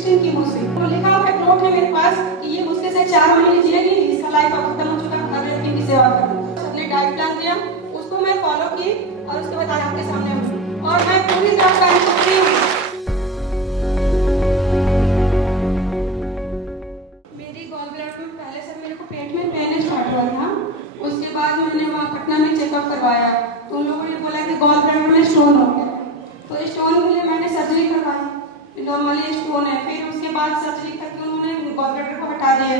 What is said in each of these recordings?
16 की मुझसे तो लिखा हुआ एक नोट है मेरे पास कि ये मुझसे से 4 महीने जिएगी, इसका लाइफ अब खत्म हो चुका, घर रहकर की सेवा करूँ। सबने डाइट प्लान दिया, उसको मैं फॉलो की और उसके बाद आपके सामने हूँ और मैं पूरी तरह काम करती हूँ। मेरी गॉल ब्लैडर में पहले से मेरे को पेट में पेन स्टार्ट हुआ था, उसके बाद मैंने वहाँ पटना में चेकअप करवाया तो उन लोगों ने बोला कि गॉल ब्लैडर में स्टोन हो गया। तो स्टोन के लिए मैंने सर्जरी करवाई, नॉर्मली स्टोन है। फिर उसके बाद सर्जरी करके उन्होंने गॉल ब्लैडर को हटा दिया।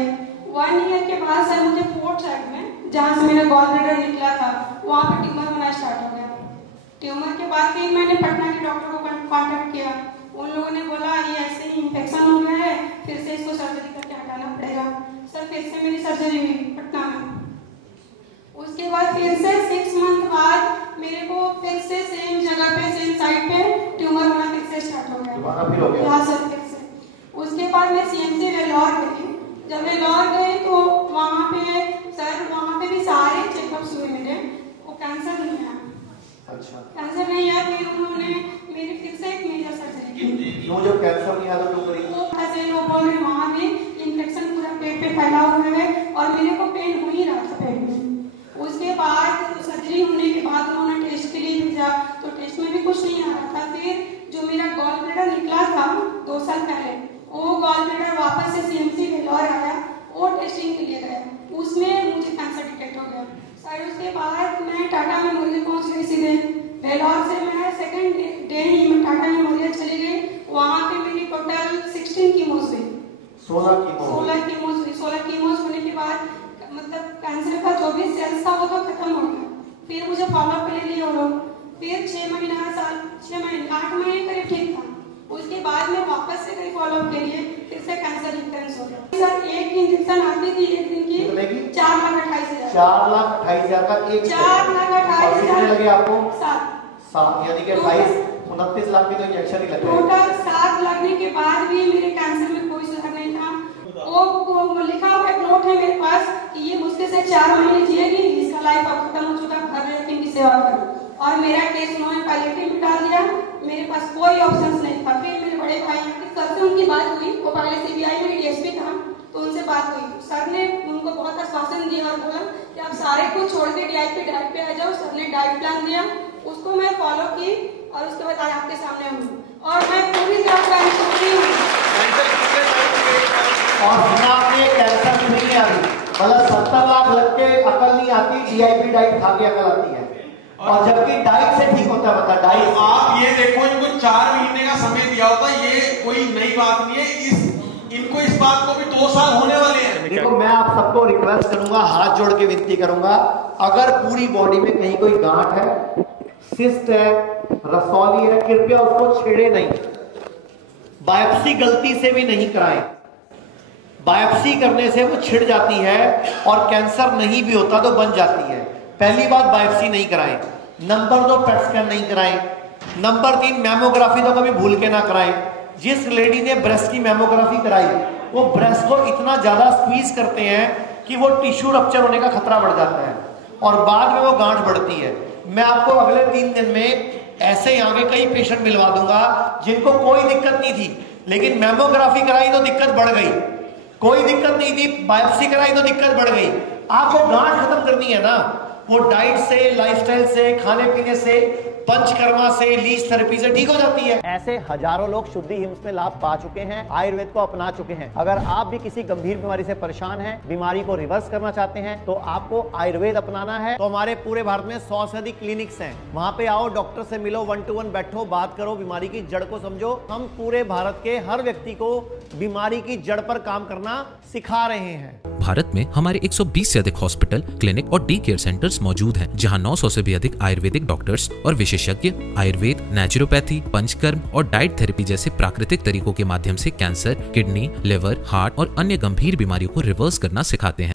1 ईयर के बाद सर मुझे 4th साइड में जहाँ से मेरा गॉल ब्लैडर निकला था वहाँ पर ट्यूमर होना स्टार्ट हो गया। ट्यूमर के बाद फिर मैंने पटना के डॉक्टर को कॉन्टेक्ट किया, उन लोगों ने बोला ये ऐसे ही इन्फेक्शन हो गया है, फिर से इसको सर्जरी करके हटाना पड़ेगा। सर फिर से मेरी सर्जरी हुई पटना में। उसके बाद फिर से 6 मंथ बाद मेरे को फिर से सेम जगह पे सेम साइड पे ट्यूमर होना फिर से स्टार्ट हो गया। हाँ सर फिर से। उसके बाद मैं CMC वेल्लोर गई। जब वेल्लोर गई तो वहाँ पे सर वहाँ पे भी सारे चेकअप्स हुए मेरे, वो कैंसर नहीं आया। अच्छा। कैंसर नहीं आया। फिर उन्होंने मेरी फिर से एक मेजर सर्जरी की। वो जब कैंसर नहीं आया तो वो ऐसे लोग बोल रहे वहाँ भी इन्फेक्शन पूरा पेट पे फैला हुआ है और मेरे को पेन हो ही रहा था पेट में। उसके बाद सर्जरी होने के बाद उन्होंने टेस्ट के लिए भेजा तो टेस्ट में भी कुछ नहीं आ रहा था। फिर जो मेरा गॉल ब्लैडर निकला था 2 साल पहले, वो गॉल ब्लैडर वापस से CMC वेल्लोर आया, वो टेस्टिंग के लिए गया, उसमें मुझे कैंसर डिटेक्ट हो गया। सर उसके बाद मैं टाटा मेमोरियल पहुंच गई सीधे। वेल्लोर से मैं सेकंड डे ही मैं टाटा मेमोरियल चली गई। वहाँ पे मेरी टोटल 16 कीमोज हुई। 16 कीमोज होने के बाद मतलब कैंसर का 24 सेल्स था वो तो खत्म हो गया। फिर मुझे फॉलोअप के लिए वो लोग फिर 6 महीने 8 महीने करीब ठीक था। उसके बाद में वापस से गई फॉलोअप के लिए, फिर से कैंसर रिकरेंस हो गया। सर एक इंजेक्शन आती थी एक दिन की 4,28,000 4,28,000 का एक 4,28,000 लगे आपको 7 यानी कि 29 लाख की तो इंजेक्शन ही लगे। टोटल 7 लगने के बाद भी मेरे कैंसर में कोई सुधार नहीं था। वो लिखा हुआ एक नोट है मेरे पास कि ये मुझसे से 4 महीने जिएगी, इसका लाइफ अब खत्म हो चुका, घर रहकर इनकी सेवा करूँ। और मेरा केस उन्होंने पैलेटिव में डाल दिया, मेरे पास कोई ऑप्शन नहीं था। फिर मेरे बड़े भाई सर से उनकी बात हुई, वो पहले CBI में DSP था तो उनसे बात हुई। सर ने उनको बहुत आश्वासन दिया और बोला कि आप सारे को छोड़ के DIP डाइट पे आ जाओ। सर ने डाइट प्लान दिया, उसको मैं फॉलो की और उसके बाद आज आपके सामने हूँ और मैं पूरी तरह काम करती हूँ। और आपने कैंसर नहीं है अभी, मतलब 70 लाख लग के अकल नहीं आती, DIP डाइट खा के अकल आती है। और जबकि डाइट से ठीक होता है, मतलब डाइट। आप ये देखो इनको 4 महीने का समय दिया होता, ये कोई नई बात नहीं है। इनको इस बात को भी 2 साल होने वाले हैं। देखो मैं आप सबको रिक्वेस्ट करूंगा, हाथ जोड़ के विनती करूंगा, अगर पूरी बॉडी में कहीं कोई गांठ है, सिस्ट है, रसौली है, कृपया उसको छेड़े नहीं। बायोप्सी गलती से भी नहीं कराएं। बायोप्सी करने से वो छिड़ जाती है और कैंसर नहीं भी होता तो बन जाती है। पहली बात बायोप्सी नहीं कराएं। नंबर 2 पेट स्कैन नहीं कराएं। नंबर 3 मैमोग्राफी तो कभी भूल के ना कराएं। जिस लेडी ने ब्रेस्ट की मैमोग्राफी कराई वो ब्रेस्ट को इतना ज्यादा स्क्वीज करते हैं कि वो टिश्यू रप्चर होने का खतरा बढ़ जाता है और बाद में वो गांठ बढ़ती है। मैं आपको अगले 3 दिन में ऐसे यहाँ के कई पेशेंट मिलवा दूंगा जिनको कोई दिक्कत नहीं थी, लेकिन मैमोग्राफी कराई तो दिक्कत बढ़ गई। कोई दिक्कत नहीं थी, बायोप्सी कराई तो दिक्कत बढ़ गई। आपको गांठ खत्म करनी है ना, वो डाइट से, लाइफस्टाइल से, खाने पीने से, पंचकर्मा से, लीच थेरेपी से ठीक हो जाती है। ऐसे हजारों लोग शुद्धि हिम्स में लाभ पा चुके हैं, आयुर्वेद को अपना चुके हैं। अगर आप भी किसी गंभीर बीमारी से परेशान हैं, बीमारी को रिवर्स करना चाहते हैं तो आपको आयुर्वेद अपनाना है। तो हमारे पूरे भारत में 100 से अधिक क्लिनिक्स हैं, वहां पे आओ, डॉक्टर से मिलो, 1 to 1 बैठो, बात करो, बीमारी की जड़ को समझो। हम पूरे भारत के हर व्यक्ति को बीमारी की जड़ पर काम करना सिखा रहे हैं। भारत में हमारे 120 से अधिक हॉस्पिटल, क्लिनिक और डे केयर सेंटर्स मौजूद हैं, जहां 900 से भी अधिक आयुर्वेदिक डॉक्टर्स और विशेषज्ञ आयुर्वेद, नेचुरोपैथी, पंचकर्म और डाइट थेरेपी जैसे प्राकृतिक तरीकों के माध्यम से कैंसर, किडनी, लिवर, हार्ट और अन्य गंभीर बीमारियों को रिवर्स करना सिखाते हैं।